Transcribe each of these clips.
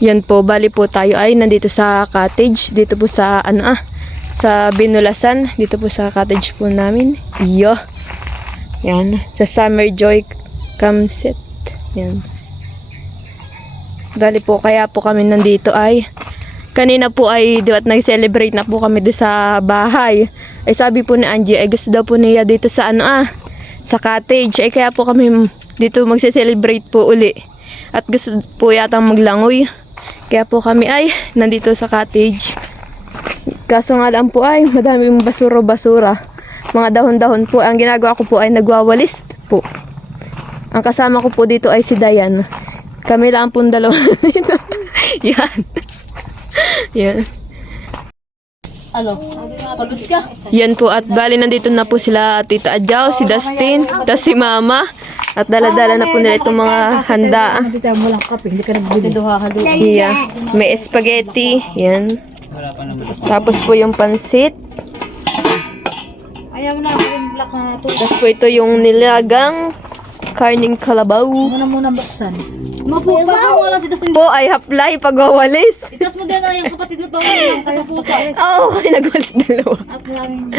Yan po, bali po tayo ay nandito sa cottage. Dito po sa sa Binulasan. Dito po sa cottage po namin. Iyo. Yan, sa Summer Joy Campsite. Yan. Bali po, kaya po kami nandito ay kanina po ay diwat nag-celebrate na po kami doon sa bahay. Ay sabi po ni Angie ay gusto daw po niya dito sa sa cottage. Ay kaya po kami dito magse-celebrate po uli. At gusto po yatang maglangoy. Kaya po kami ay nandito sa cottage. Kaso nga lang po ay madaming basura-basura. Mga dahon-dahon po. Ang ginagawa ko po ay nagwawalis po. Ang kasama ko po dito ay si Dayan. Kami lang po dalawa dito. Yan. Yan. Ano? Pagod ka? Yan po at bali nandito na po sila Tita Adjaw, si Dustin, tas si Mama. At dala-dala na po nila itong mga handa. Walang kape, hindi ka nagbili. Yeah. May spaghetti. Yan. Tapos po yung pansit. Ayaw na yung black na ito. Tapos po ito yung nilagang karning kalabaw. Muna buksan. Mapupa ka wala si Dustin. Po ay hapla ipagwawalis. Itas mo din na yung kapatid mo pa ng tagapusa. Oo, nagwalis dalawa. At maraming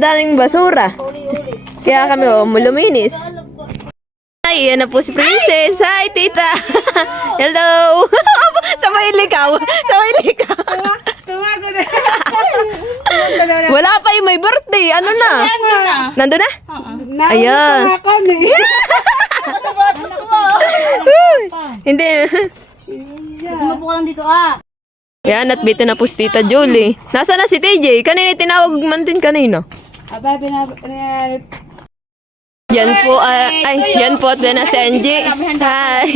Daming basura. Kaya kami luminis. Ay, yan na po si Princess. Hi, tita. Hello. Sabay likaw. Sabay likaw. tumago na. Wala pa yung may birthday. Ano na? Nandun na? Ayan. Hindi. Gusto mo po ka lang dito Yan, at bito na po si Tita Julie. Nasaan na si TJ? Kanina tinawag man din kanina. Yan po, yan po at na si Angie. Hi.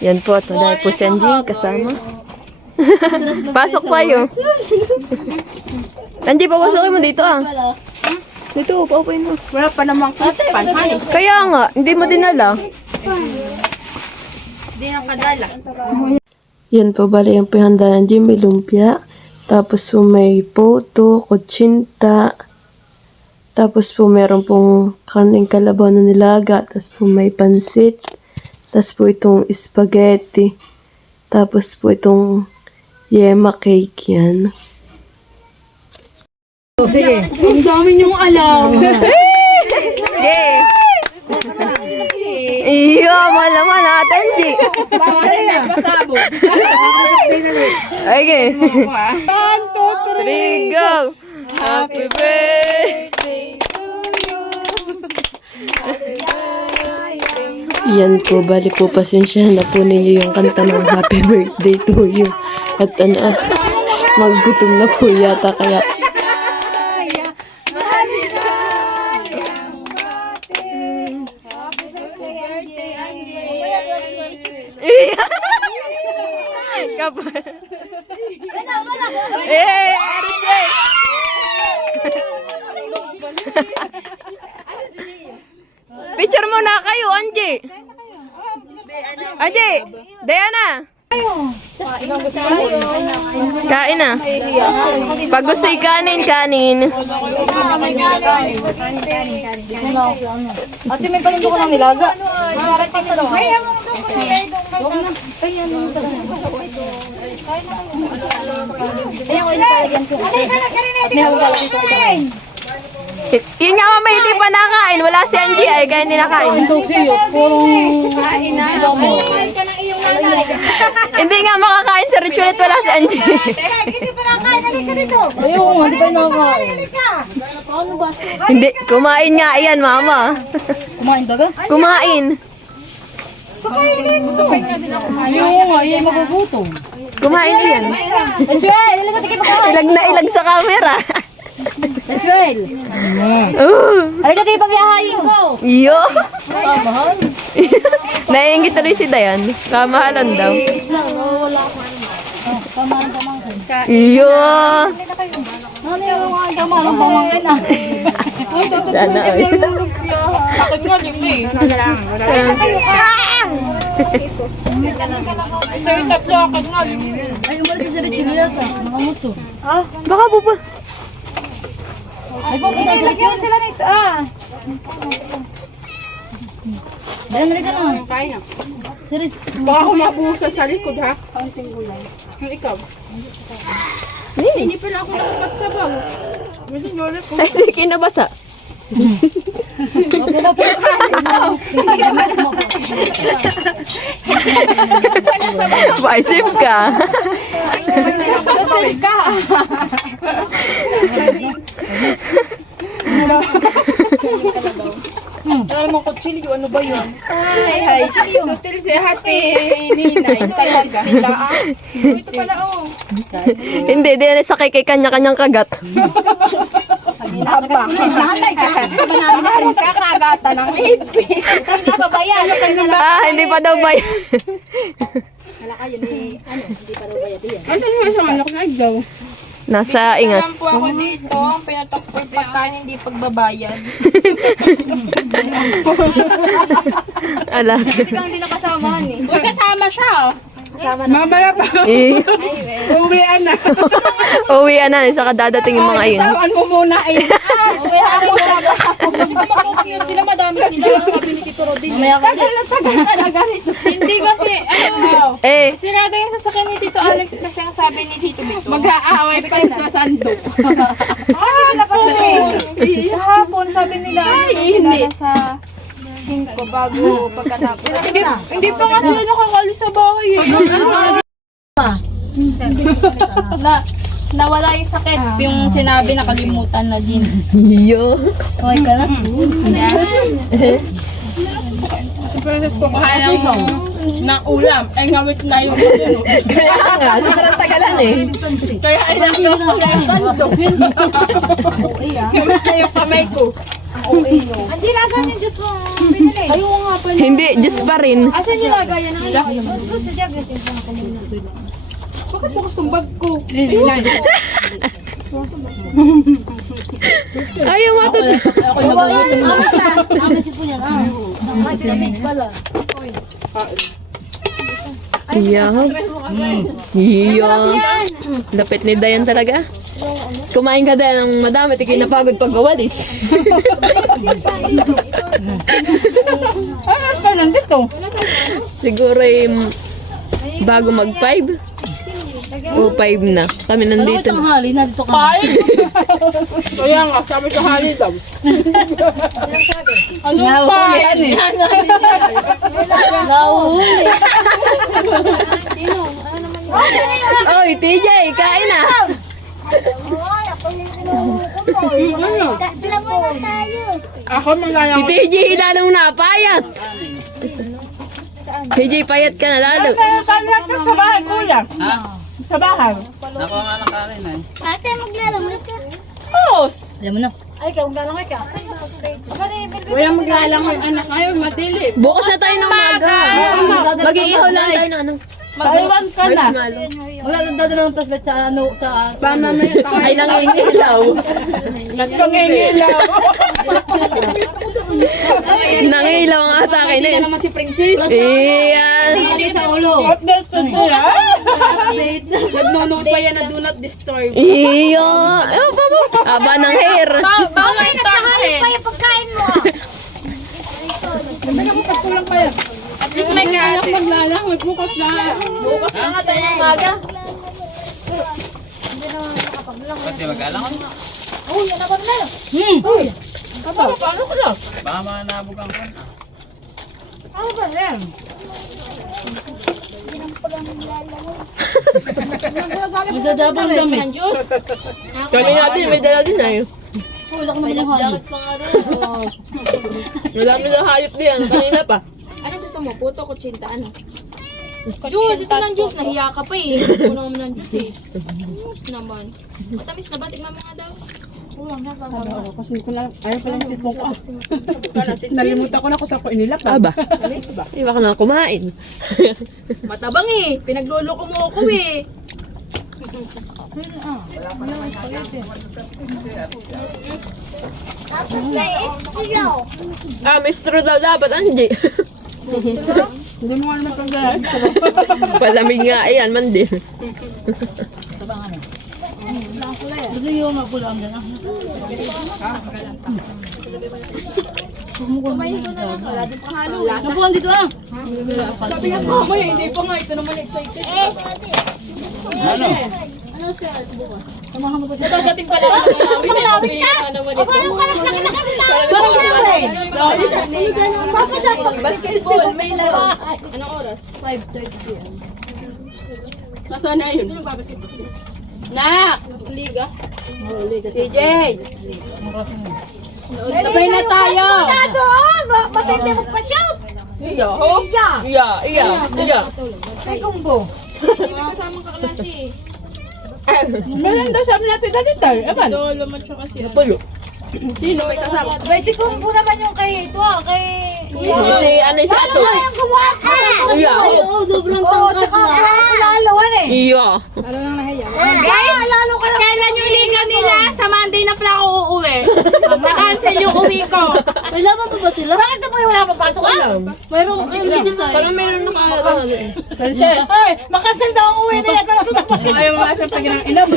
Yan po at madami po si Angie kasama. Pasok pa yun. Angie, papasokin mo dito Dito, paupuin mo. Wala pa namang pan. Kaya nga, hindi mo dinala. Hindi na kadala. Yan po, bali yung handa ng Angie, may lumpia. Tapos po may poto, kutsinta. Tapos po meron pong karneng kalabaw na nilaga. Tapos po may pansit. Tapos po itong spaghetti. Tapos po itong yema cake yan. Sige. Ang dami niyong alam. Yay! Iyo, mahal naman natin, G. Okay. 1, 2, 3, go! Happy birthday to you. Yan po, bali po, pasensya na po ninyo yung kanta ng happy birthday to you. At maggutom na po yata kaya. Picture mo na kayo, Angie. Angie, Diana. Kain na. Pag gusto'y kanin. Ate, may palundo ko ng nilaga. Yun nga mama, hindi pa nakain. Wala si Angie ay kaya hindi nakain. Hindi nga makakain sa ritual at wala si Angie. Hindi pa nakain. Halika dito. Ayun, hindi pa nakakain. Hindi, kumain nga yan mama. Kumain ba ka? Kumain. Ayun nga, yung magugutom. Kumain yan. Joel, halika tigil pa. Ilag na ilag sa camera. Joel. Halika tigil pagyahayin ko. Iyo. Naiingit na rin si Dayan. Kamahalan daw. Iyo. Ano yung mga kamarang pamangkin Sana ay. Bakit nga din eh? Isa yung tatlo, akad nga din. Ay, umalis si Richie yata. Nakamuto. Baka po pa. Nilagyan sila nito. Dahil nalika na. Kaya na. Serious. Baka ako mabuhusan sa likod ha. Kaunting gulay. Yung ikaw. Hindi pala ako nakapagsabaw. Kasi lola ko. Ay, di kinabasa. Paisip ka. Sotay ka. Alam mo kutsilyo, ano ba yun? Ay, kutsilyo si hati. Ninay, talaga. Ito pala oh. Hindi, di na sakay kay kanya-kanyang kagat. Nanay ka. Manamin ka kagata ng ipi. Hindi pa ba yan? Ah, hindi pa daw ba yun? Ano naman sa anak na ikaw? Nasa ingas. Alam po ako dito, ang pinatok po yung pagkain hindi pagbabayad. Ala. Hindi nakasamahan eh. Uy, kasama siya. Mamaya pa. Eh, Uwian na. uwi na. Saka dadating yung mga yun. Tawan mo muna eh. Uwi ako sa kasi kapag yun sila, madami sila. Sabi ni Tito Rodin. Mamaya ka din. Tagal talaga rito. Hindi kasi, ano, Eh, sirado yung sasakyan ni Tito Alex kasi ang sabi ni Tito Bito. Mag-aaway pa yung sa sandok. Ay, sila pa Kahapon, sabi nila, hindi. sa 5 bago pagkatapos. Hindi pa nga sila nakakalis sa bahay eh. Nawala yung sakit. Yung sinabi nakalimutan na din. yo. Okay ka na? Princess ko kaya ng ulam. Ay ngawit na yung ano. Kaya nga, sobrang tagalan eh. Kaya ay nandun ko na yung sandok. Ngawit na yung kamay ko. Hindi, nasan yung juice mo pinili? Ayaw nga pala. Hindi, just pa rin. Asan yung lagayan na ngayon? Sa jagat. Bakit bukas ng bag ko? Ayaw matut. Iya. Iya. Lapit ni Dayan talaga. Kumain ka dahil ng madami, tiki napagod pag awalis. Ay, ano ka nandito? Siguro bago mag-5. O 5 na. Kami nandito. Tanghali na dito ka. Kaya nga, sabi ko hali daw. Ano pa? Nauhuli. Oy, TJ, kain na. Sila muna tayo. Ako malaya Si TJ lalong napayat. TJ, payat ka na lalo. sa bahay, kuya. Ha? Sa bahay. Ate, maglalamay ka. Boss! Alam mo na. Ay, ikaw, maglalamay ka. Kuya, maglalangoy anak ngayon, madilim. Bukas na tayo ng maga. Mag-iihaw lang tayo ng ano. Taiwan ka na. Wala nang dadala ng flashlight sa ano, sa... Pamamaya ka Ay, nangingilaw. Nagpangingilaw. Nangilaw ang atake na yun. naman si Princess. Iyan. Hindi sa ulo. What the suya? Update. Nag-note pa yan na do not disturb. Iyan. Aba ng hair. Bawal tayo. Pa yung pagkain mo. Pagkulang pa yan. At least may kaya maglalangoy. Bukas na. Bukas na nga tayo ng maga. Paano ko lang? Magdadabang kami. Kami natin, may dala din na yun. Wala ka naman yung hayop. Madami na hayop din. Kanina pa. Ano gusto mo? Puto, kutsinta, ano? Juice, ito ng juice. Nahiya ka pa eh. Puno mo ng juice eh. Juice naman. Matamis na ba? Tignan mo nga daw. Kasi ko lang, ayaw pala yung sipong ko. Nalimutan ko na kung saan ko inilap. Aba. Iba ka na kumain. Matabang eh. Pinagluloko mo ako eh. May straw daw dapat, Angie. Hindi mo nga naman kang gaya. Palamig nga, ayan, man din. Gusto yung mapulang dyan ah. Kumain ko na lang. Wala din pang halo. Napuan dito ah. Sabi nga mamaya, hindi pa nga. Ito naman excited. Ano? Ito, dating pala. Malawit ka! Paano ka lang nakita? Tapos ako. Basketball, may laro. Anong oras? Nasaan na yun? Na! Liga. CJ! Sabay na tayo! Doon! Matindi mo pa shout! Iya. Segumbo. Hindi may kasamang kaklase. Meron daw sabi natin dati tayo. Ewan. Dolo mo siya kasi. Sino may kasama? May segumbo naman yung kay ito kay... Si ano si Ato? Ano yung guwapa? Iya. Oo, tsaka lalawan eh. Iya. Guys, lalo ka lang. Kailan yung liga nila? Sa Monday na pala ako uuwi. Na-cancel yung uwi ko. May laban pa ba sila? Bakit na po yung wala papasok ah? Mayroong video tayo. Parang meron nakaalam. Ay, makasal daw ang uwi nila. Ayaw mo asang tagin ng ina mo.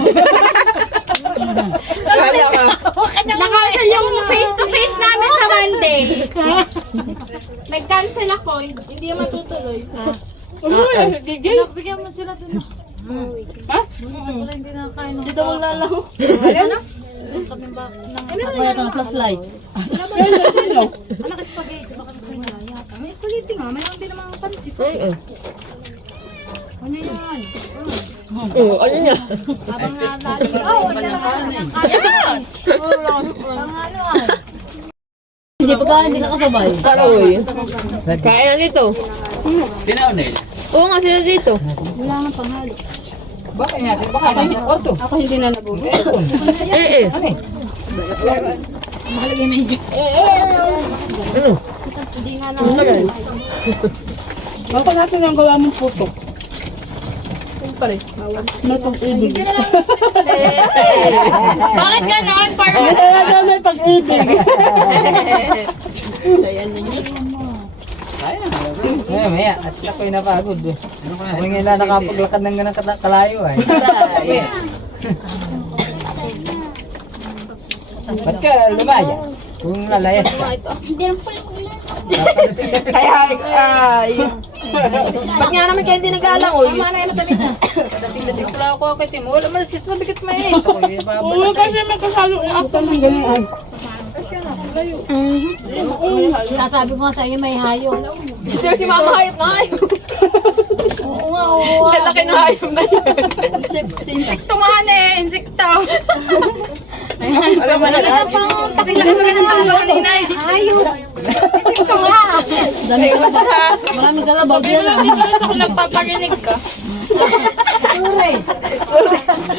Kala ka. Na-cancel yung face-to-face namin sa Monday. Nag-cancel ako. Hindi naman tutuloy. Gigil. Bigyan mo sila dun. Ha? Hindi na kain. Dito maglalaho. Ano? Kaya ito na plus light. Sino? Anak, spaghetti. Baka na yata. May spaghetti nga. Mayroon din naman pansit. Ano yan? Oo, ano niya? Habang nadali. Oh, wala na kaya. Hindi pa hindi ka kasabay. Karoy. Kain na dito. Sinaon na yun? Oo nga sila dito. Wala nga panghalo. Baka natin, baka natin. Orto. Ako hindi na nabubo. Eh. Mahalagay may juice. Ano? Hindi nga naman. Baka natin ang gawa mong puto. Natong ibig. Bakit ganon? Parang Kaya may pag-ibig. Kaya na. Maya, at ako'y napagod. Ako nga lang nakapaglakad ng ganang kalayo ay. Ba't ka lumaya? Kung lalayas ka. Hindi naman pala ulan. Ay. ba't nga naman kayo hindi nag-aalangoy? Tama na yung matamis na. Dating ko lang ako kay Timo. Wala malas kita sa bigat may. Ako'y Oo, babalas. kasi may kasalo yung ako ng ganyan ay. Sinasabi ko nga sa inyo may hayo. Sir, si Mama hayop na hayop. Oo nga, oo nga. Lalaki na hayop na yun. Insekto nga insekto. Alam mo na lahat. Kasi laki ka ng talbaw ni Nay. Hayo. Ito nga. Dami kalabaw. Maraming kalabaw dyan. Dito lang ako nagpaparinig ka. Sure.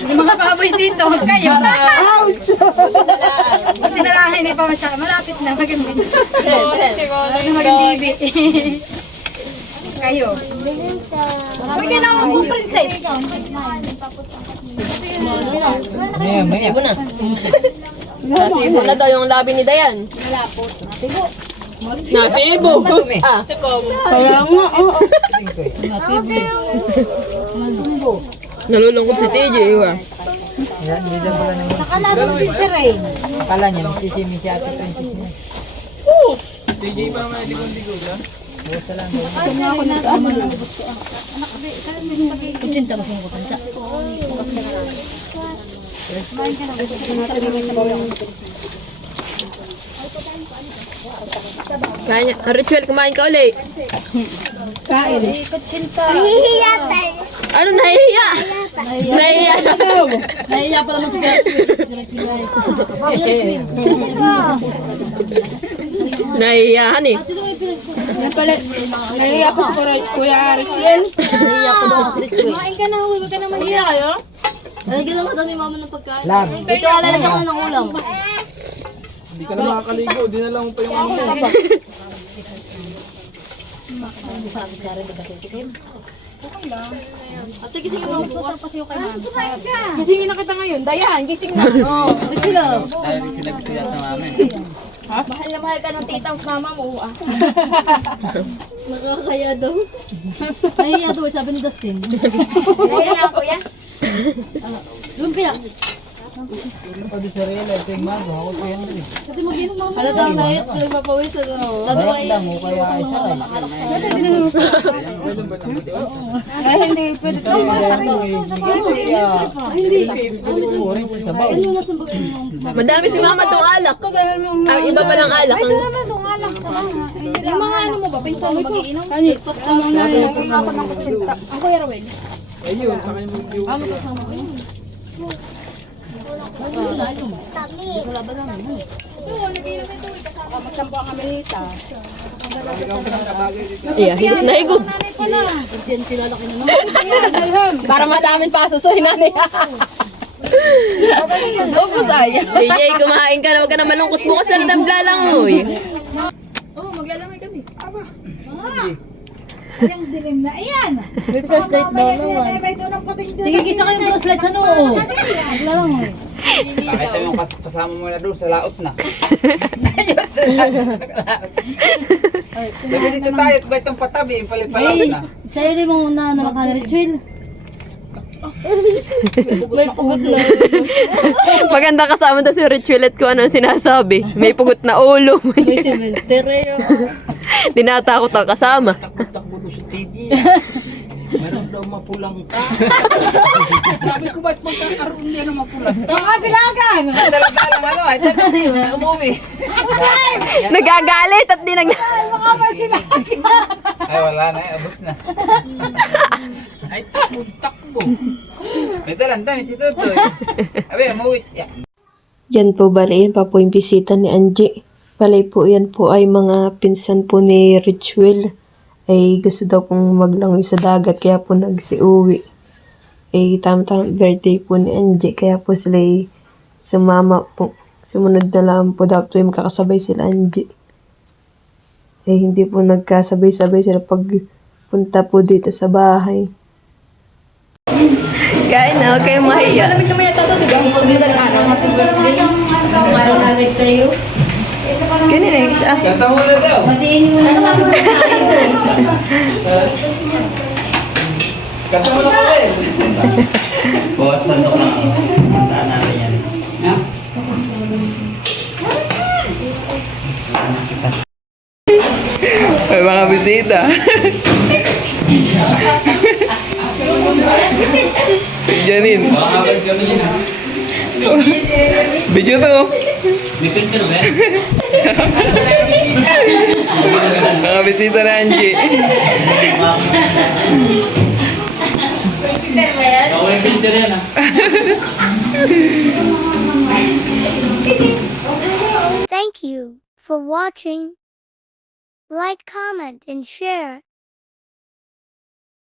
Yung mga baboy dito, huwag kayo. Buti na lang hindi pa masyado. Malapit na. Maging Siguro. TV. Kayo. May kailangan mong princess. Maya. Ibo na. Nasibo na daw yung labi ni Dayan. Nasibo. Ah, Kaya nga, oo. nalulungkot si TJ. Yan, hindi lang pala naman. Saka natin din si Rain. Akala niya, magsisimi si ate princess niya. Kaya, Ritual, kumain ka ulit. Hihiya tayo. Ano, nahihiya? Nahihiya. Nahihiya pa naman si Nahihiyahan eh. Yan pala, nahiya ko si Kuya Ariel. Kumain ka na, huwag ka na mahiya kayo. Lalagyan lang ka daw ni mama ng pagkain. Lab. Ito, lalagyan ko ng ulam. Hindi ka na makakaligo, dinala mo pa yung ano mo. Ate, gisingin mo. Masasang pa sa'yo kay mama. Kumain ka. Gisingin na kita ngayon. Dayan, gising na. Sige lang. Dahil sinabi ko yan sa mami. Mahal na mahal ka ng titang mama mo. Ah. Nakakaya daw. Nahihiya daw, sabi ni Dustin. Nahihiya ako yan. Lumpia. Pa doon sa real, ito yung mago. Ako po yan rin. Halata ang diet, nagpapawis. Bayang damo, kaya ay saray. Ay, hindi. Pwede Sa real, ito eh. Hindi. Hindi rin sa sabaw. Madami si mama tong alak. Iba pa lang alak. Yung mga ano mo ba, pinsan mo magiinom? Ang Kuya Rowel. Ayun, sa kanya mag-iwan. Iya, higop na higop. Para madaming paso, so hinanay. Ubus ay. DJ, kumain ka na, wag ka na malungkot bukas na ng blalangoy. Oo, maglalamay kami. May flashlight daw naman. Sige, kisa kayo yung flashlight sa noo. Naglalang mo eh. Pakita mo yung kasama mo na doon sa laot na. Sabi dito tayo, ba itong patabi, yung palipalaot Ay, na. sa'yo din mo na nabaka na ritual. May pugot na. Maganda kasama daw si Richulet kung ano sinasabi. May pugot na ulo. May sementeryo. Dinatakot ang kasama. Takbo doon sa TV. Meron daw mapulang ka. Sabi ko, ba't magkakaroon din ng mapulang ka? Dala-dala ano, ay tabi, umuwi. Nagagalit at di nag... Ay, wala na, abos na. Ay, takbo. May dalang dami si Tutoy. Abi, umuwi. Yan po bali, yan pa po yung bisita ni Angie. Balay po yan po ay mga pinsan po ni Richwell. Ay gusto daw pong maglangoy sa dagat kaya po nagsiuwi. Ay tama-tama birthday po ni Angie kaya po sila ay sumama po. Sumunod na lang po dapat po yung makakasabay sila Angie. Ay hindi po nagkasabay-sabay sila pag punta po dito sa bahay. Kain na, huwag kayong mahiya. Malamig naman yata to, di ba? Huwag din talaga ano, happy birthday. Marunagay tayo. Ganun na isa. Kanta mo na daw. Matiin mo na naman. Kanta mo na ko eh. Bukas sandok lang. Kantaan natin yan. Ha? May mga bisita. Janin. Makakabal kami yun. Video to. May pinpino ba? Mga bisita na Angie. Ako yung pinpino yan ah. Thank you for watching. Like, comment, and share.